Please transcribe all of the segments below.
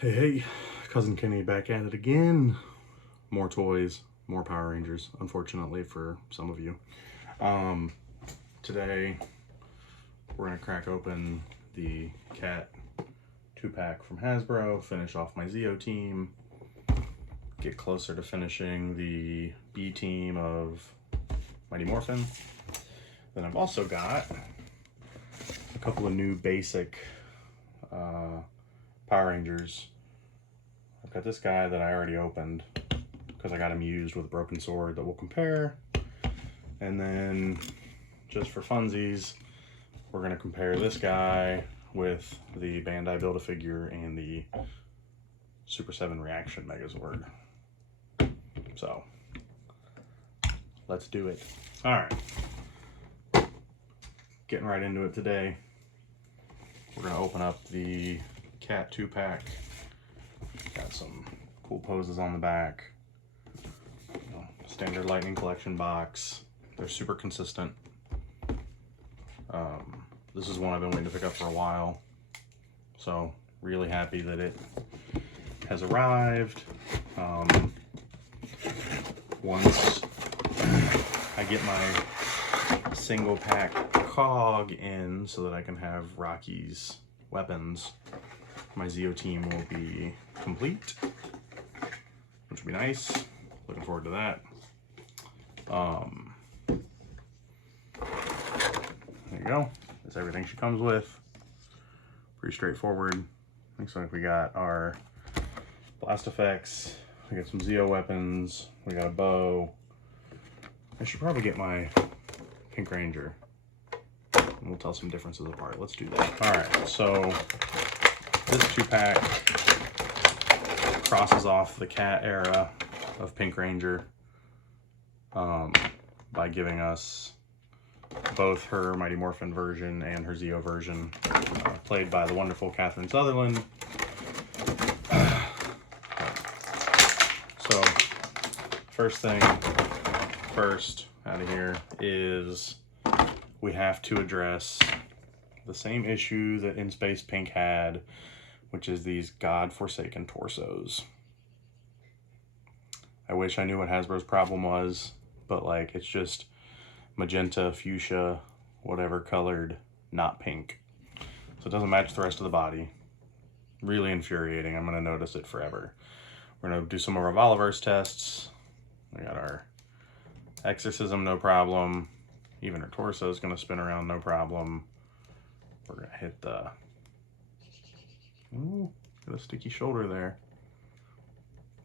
Hey, Cousin Kenny back at it again. More toys, more Power Rangers, unfortunately for some of you. Today, we're gonna crack open the Cat 2-pack from Hasbro, finish off my Zeo team, get closer to finishing the B team of Mighty Morphin. Then I've also got a couple of new basic Power Rangers. I've got this guy that I already opened because I got him used with a broken sword that we'll compare. And then just for funsies, we're going to compare this guy with the Bandai Build-A-Figure and the Super 7 Reaction Megazord. So, let's do it. Alright. Getting right into it today. We're going to open up the Cat 2-pack. Got some cool poses on the back. Standard Lightning Collection box. They're super consistent. This is one I've been waiting to pick up for a while. So, really happy that it has arrived. Once I get my single pack cog in so that I can have Rocky's weapons, my Zeo team will be complete, which will be nice. Looking forward to that. There you go. That's everything she comes with. Pretty straightforward. Looks like we got our blast effects. We got some Zeo weapons. We got a bow. I should probably get my Pink Ranger. And we'll tell some differences apart. Let's do that. Alright, so this 2-pack crosses off the Cat era of Pink Ranger by giving us both her Mighty Morphin version and her Zeo version, played by the wonderful Catherine Sutherland. So, first thing first out of here is we have to address the same issue that In Space Pink had, which is these god-forsaken torsos. I wish I knew what Hasbro's problem was, but like it's just magenta, fuchsia, whatever colored, not pink. So it doesn't match the rest of the body. Really infuriating. I'm gonna notice it forever. We're gonna do some of our Voliverse tests. We got our exorcism, no problem. Even her torso is gonna spin around, no problem. We're gonna hit the, ooh, got a sticky shoulder there.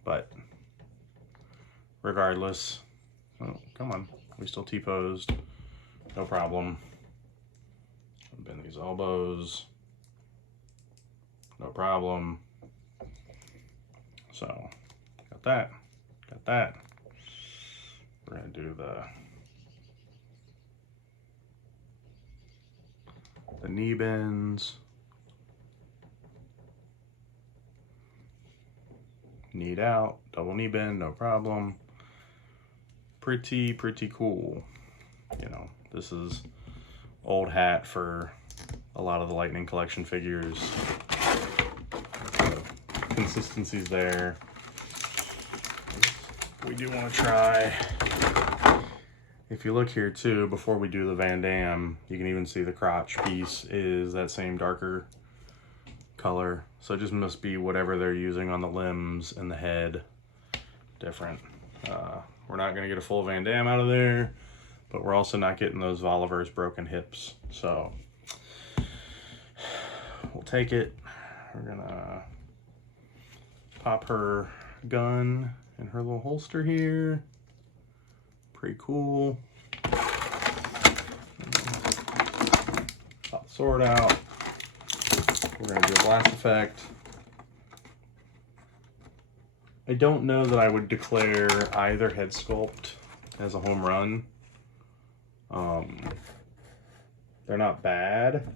But regardless, oh, come on, we still T-posed, no problem. Bend these elbows, no problem. So, got that, got that. We're gonna do the knee bends. Kneed out, double knee bend, no problem. Pretty cool. You know, this is old hat for a lot of the Lightning Collection figures. The consistency's there. We do want to try, if you look here too, before we do the Van Damme, you can even see the crotch piece is that same darker color. So it just must be whatever they're using on the limbs and the head different. We're not going to get a full Van Damme out of there, but we're also not getting those Voliverse broken hips. So we'll take it. We're going to pop her gun in her little holster here. Pretty cool. Pop the sword out. We're going to do a blast effect. I don't know that I would declare either head sculpt as a home run. They're not bad,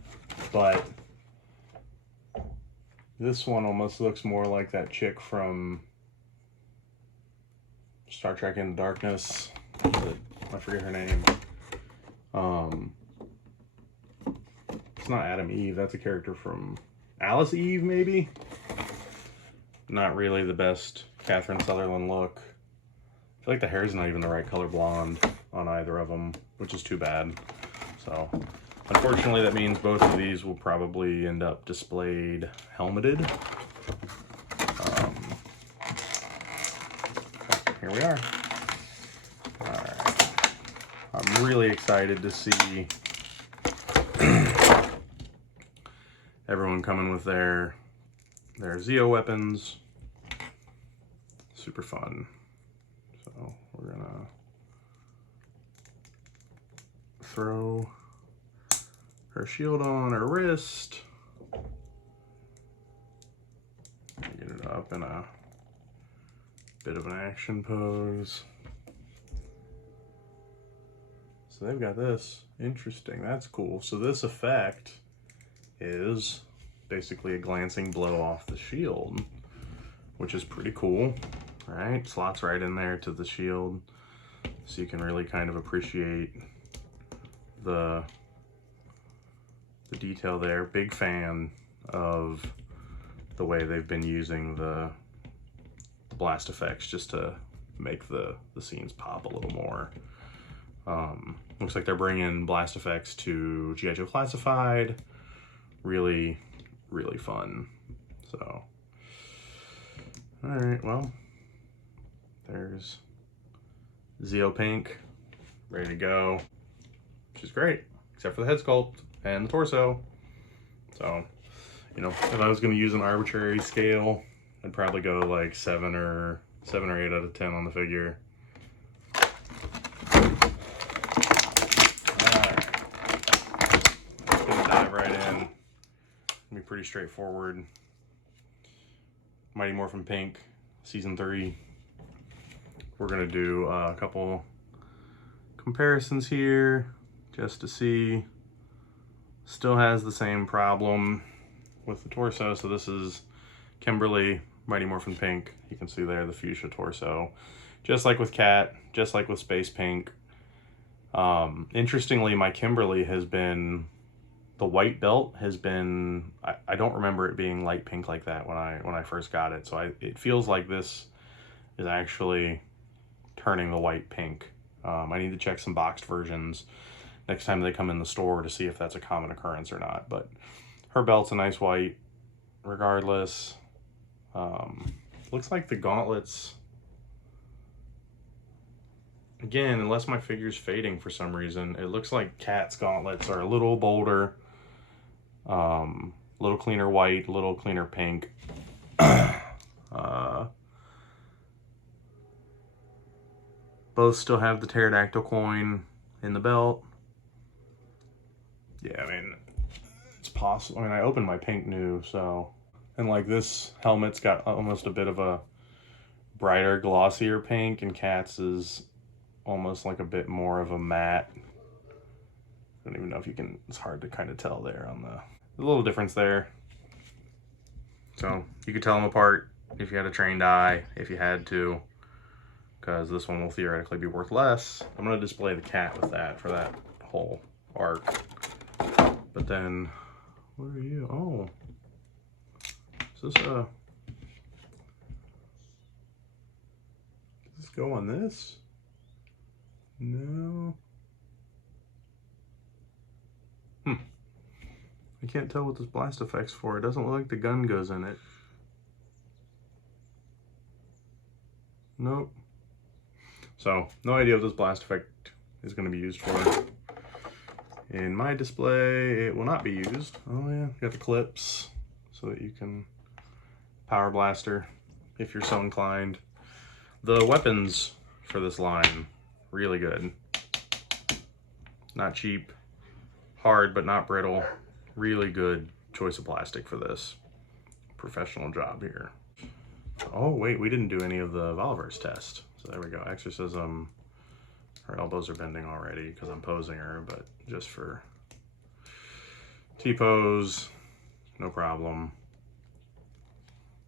but this one almost looks more like that chick from Star Trek Into Darkness. I forget her name. It's not Adam Eve, that's a character from Alice Eve, maybe? Not really the best Catherine Sutherland look. I feel like the hair is not even the right color blonde on either of them, which is too bad. So, unfortunately, that means both of these will probably end up displayed helmeted. Here we are. All right. I'm really excited to see everyone coming with their Zeo weapons. Super fun. So we're gonna throw her shield on her wrist. Get it up in a bit of an action pose. So they've got this. Interesting, that's cool. So this effect is basically a glancing blow off the shield, which is pretty cool, right? Slots right in there to the shield, so you can really kind of appreciate the detail there. Big fan of the way they've been using the blast effects just to make the scenes pop a little more. Looks like they're bringing blast effects to G.I. Joe Classified. Really, really fun. So, all right, well, there's Zeo Pink, ready to go. She's great, except for the head sculpt and the torso. So, you know, if I was going to use an arbitrary scale, I'd probably go like 7 or 8 out of 10 on the figure. Be pretty straightforward. Mighty Morphin Pink, Season 3. We're gonna do a couple comparisons here just to see. Still has the same problem with the torso. So this is Kimberly, Mighty Morphin Pink. You can see there the fuchsia torso. Just like with Cat, just like with Space Pink. Interestingly, my Kimberly has been, the white belt has been, I don't remember it being light pink like that when I first got it. So it feels like this is actually turning the white pink. I need to check some boxed versions next time they come in the store to see if that's a common occurrence or not. But her belt's a nice white regardless. Looks like the gauntlets, again, unless my figure's fading for some reason, it looks like Cat's gauntlets are a little bolder. Little cleaner white, a little cleaner pink. Both still have the pterodactyl coin in the belt. Yeah, I mean, it's possible. I mean, I opened my pink new, so. And like this helmet's got almost a bit of a brighter, glossier pink, and Cat's is almost like a bit more of a matte. I don't even know if you can, it's hard to kind of tell there on the little difference there. So you could tell them apart if you had a trained eye, if you had to, because this one will theoretically be worth less. I'm going to display the Cat with that for that whole arc. But then, where are you? Oh, is this does this go on this? No. I can't tell what this blast effect's for. It doesn't look like the gun goes in it. Nope. So, no idea what this blast effect is going to be used for. In my display, it will not be used. Oh yeah, got the clips so that you can power blaster if you're so inclined. The weapons for this line, really good. Not cheap, hard but not brittle. Really good choice of plastic for this. Professional job here. Oh wait, we didn't do any of the Voliverse test. So there we go, exorcism. Her elbows are bending already because I'm posing her, but just for T-pose, no problem.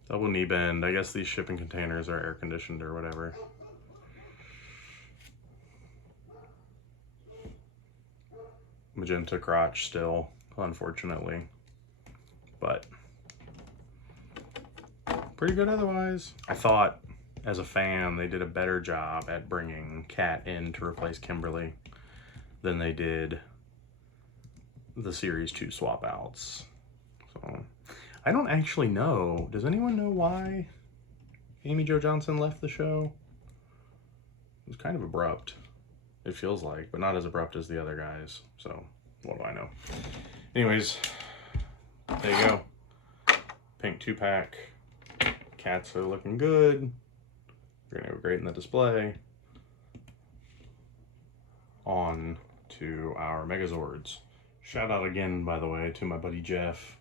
Double knee bend. I guess these shipping containers are air conditioned or whatever. Magenta crotch still, unfortunately, but pretty good otherwise. I thought, as a fan, they did a better job at bringing Kat in to replace Kimberly than they did the Series 2 swap outs. So, I don't actually know. Does anyone know why Amy Jo Johnson left the show? It was kind of abrupt, it feels like, but not as abrupt as the other guys. So, what do I know? Anyways, there you go. Pink 2-pack. Cats are looking good. They're gonna go great in the display. On to our Megazords. Shout out again, by the way, to my buddy Jeff.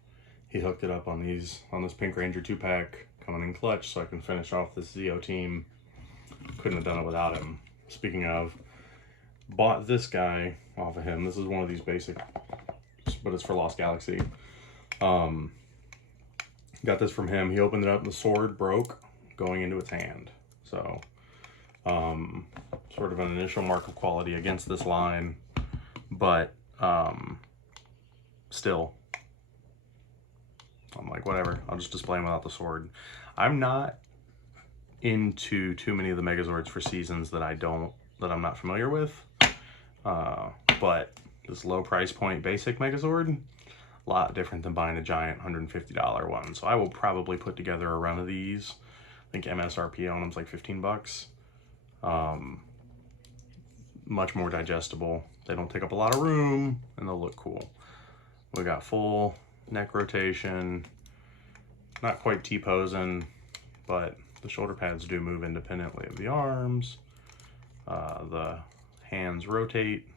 He hooked it up on this Pink Ranger 2-pack coming in clutch so I can finish off this Zeo team. Couldn't have done it without him. Speaking of, bought this guy off of him. This is one of these basic, but it's for Lost Galaxy. Got this from him. He opened it up and the sword broke going into its hand. So, sort of an initial mark of quality against this line, but still, I'm like, whatever, I'll just display them without the sword. I'm not into too many of the Megazords for seasons that I'm not familiar with, but this low price point basic Megazord, a lot different than buying a giant $150 one. So I will probably put together a run of these. I think MSRP on them's like 15 bucks. Much more digestible. They don't take up a lot of room and they'll look cool. We got full neck rotation, not quite T-posing, but the shoulder pads do move independently of the arms. The hands rotate,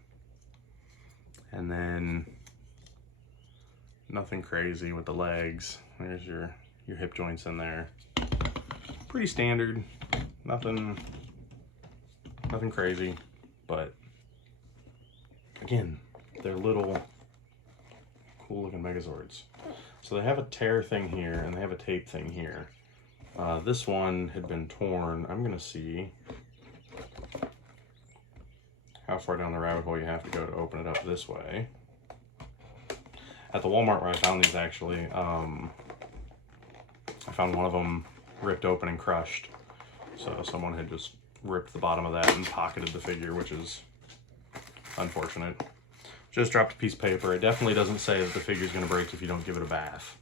and then nothing crazy with the legs. There's your hip joints in there. Pretty standard, nothing crazy, but again, they're little cool looking Megazords. So they have a tear thing here and they have a tape thing here. This one had been torn. I'm gonna see how far down the rabbit hole you have to go to open it up this way. At the Walmart where I found these, actually, I found one of them ripped open and crushed. So someone had just ripped the bottom of that and pocketed the figure, which is unfortunate. Just dropped a piece of paper. It definitely doesn't say that the figure's gonna break if you don't give it a bath,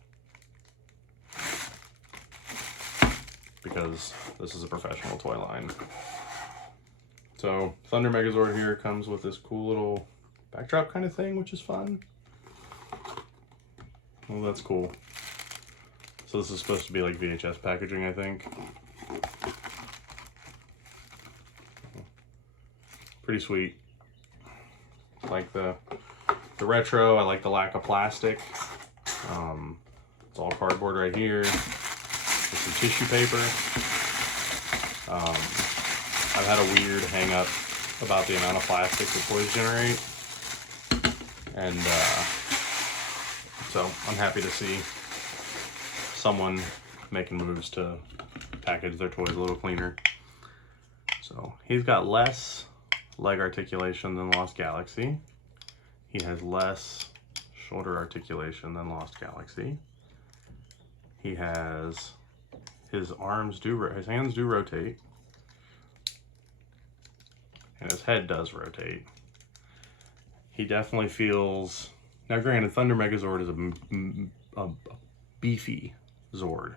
because this is a professional toy line. So Thunder Megazord here comes with this cool little backdrop kind of thing, which is fun. Well, that's cool. So this is supposed to be like VHS packaging, I think. Pretty sweet. Like the retro, I like the lack of plastic. It's all cardboard right here. With some tissue paper. I've had a weird hang up about the amount of plastic that toys generate. And so I'm happy to see someone making moves to package their toys a little cleaner. So he's got less leg articulation than Lost Galaxy. He has less shoulder articulation than Lost Galaxy. He has, his hands do rotate, and his head does rotate. He definitely feels, now granted, Thunder Megazord is a beefy Zord,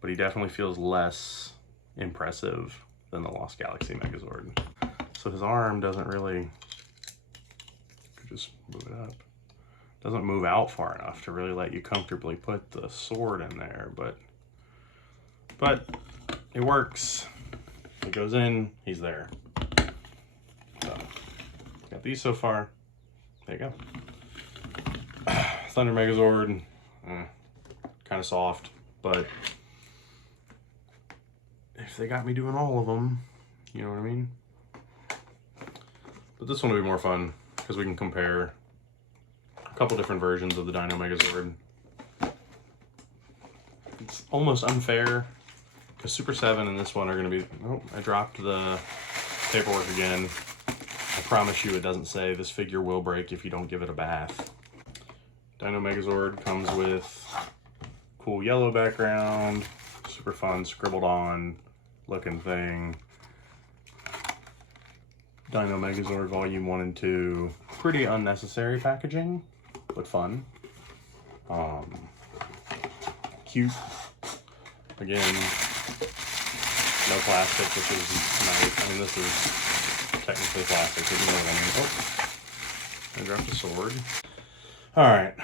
but he definitely feels less impressive than the Lost Galaxy Megazord. So his arm doesn't really, just move it up, doesn't move out far enough to really let you comfortably put the sword in there, but it works. It goes in, he's there. So got these so far. There you go. Thunder Megazord, kind of soft, but if they got me doing all of them, you know what I mean? But this one will be more fun because we can compare a couple different versions of the Dino Megazord. It's almost unfair because Super 7 and this one are going to be... Oh, I dropped the paperwork again. I promise you it doesn't say this figure will break if you don't give it a bath. Dino Megazord comes with cool yellow background, super fun, scribbled on looking thing. Dino Megazord Volume 1 and 2. Pretty unnecessary packaging, but fun. Cute. Again, no plastic, which is nice. I mean, this is technically plastic, but you know what I mean. Oh, I dropped a sword. Alright,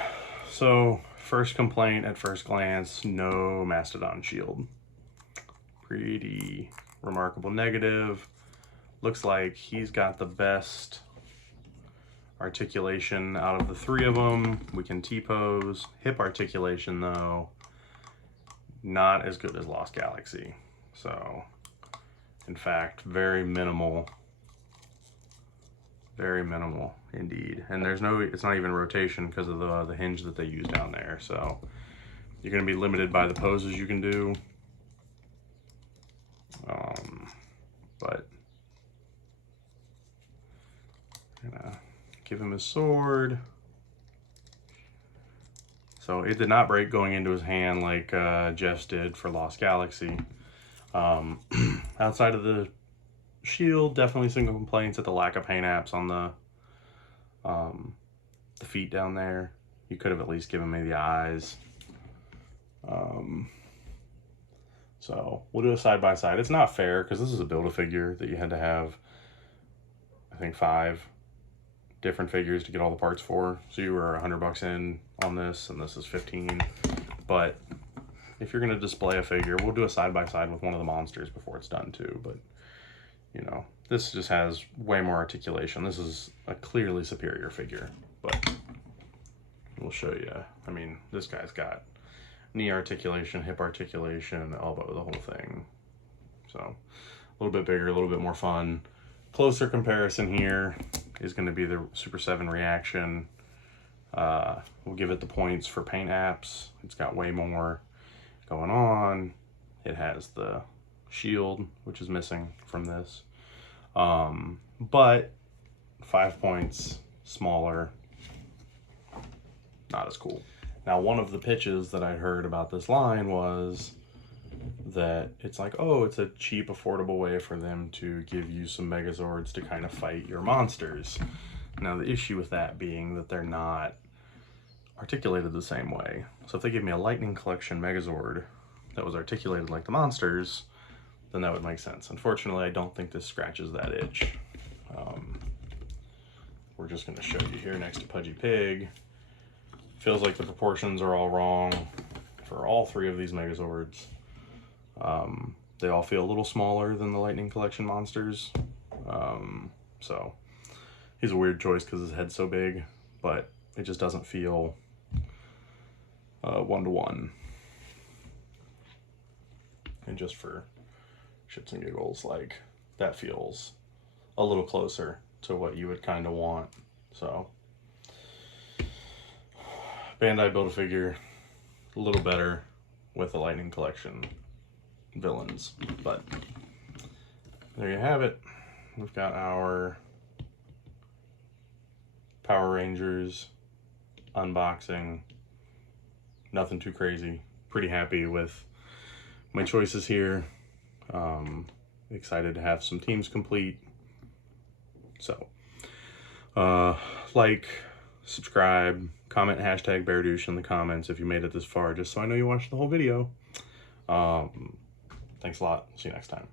so first complaint at first glance, no Mastodon shield. Pretty remarkable negative. Looks like he's got the best articulation out of the three of them. We can T-pose. Hip articulation, though, not as good as Lost Galaxy. So, in fact, very minimal indeed. And there's no, it's not even rotation because of the hinge that they use down there. So you're going to be limited by the poses you can do. But gonna give him his sword. So it did not break going into his hand like Jeff's did for Lost Galaxy. Outside of the shield, definitely single complaints at the lack of paint apps on the feet down there. You could have at least given me the eyes. So we'll do a side by side. It's not fair because this is a Build-A-Figure that you had to have, I think, 5 different figures to get all the parts for. So you were $100 in on this, and this is 15. But if you're gonna display a figure, we'll do a side by side with one of the monsters before it's done too. But you know, this just has way more articulation. This is a clearly superior figure, but we'll show you. I mean, this guy's got knee articulation, hip articulation, elbow, the whole thing. So a little bit bigger, a little bit more fun. Closer comparison here is going to be the Super 7 Reaction. We'll give it the points for paint apps. It's got way more going on. It has the shield, which is missing from this. But 5 points smaller, not as cool. Now, one of the pitches that I heard about this line was that it's like, oh, it's a cheap, affordable way for them to give you some Megazords to kind of fight your monsters. Now, the issue with that being that they're not articulated the same way. So if they give me a Lightning Collection Megazord that was articulated like the monsters, then that would make sense. Unfortunately, I don't think this scratches that itch. We're just going to show you here next to Pudgy Pig. Feels like the proportions are all wrong for all 3 of these Megazords. They all feel a little smaller than the Lightning Collection monsters. So he's a weird choice because his head's so big, but it just doesn't feel one-to-one. And just for shits and giggles, like, that feels a little closer to what you would kind of want. So Bandai Build-A-Figure, a little better with the Lightning Collection villains, but there you have it. We've got our Power Rangers unboxing. Nothing too crazy. Pretty happy with my choices here. Excited to have some teams complete. So, like, subscribe, comment hashtag Beardouche in the comments if you made it this far, just so I know you watched the whole video. Thanks a lot. See you next time.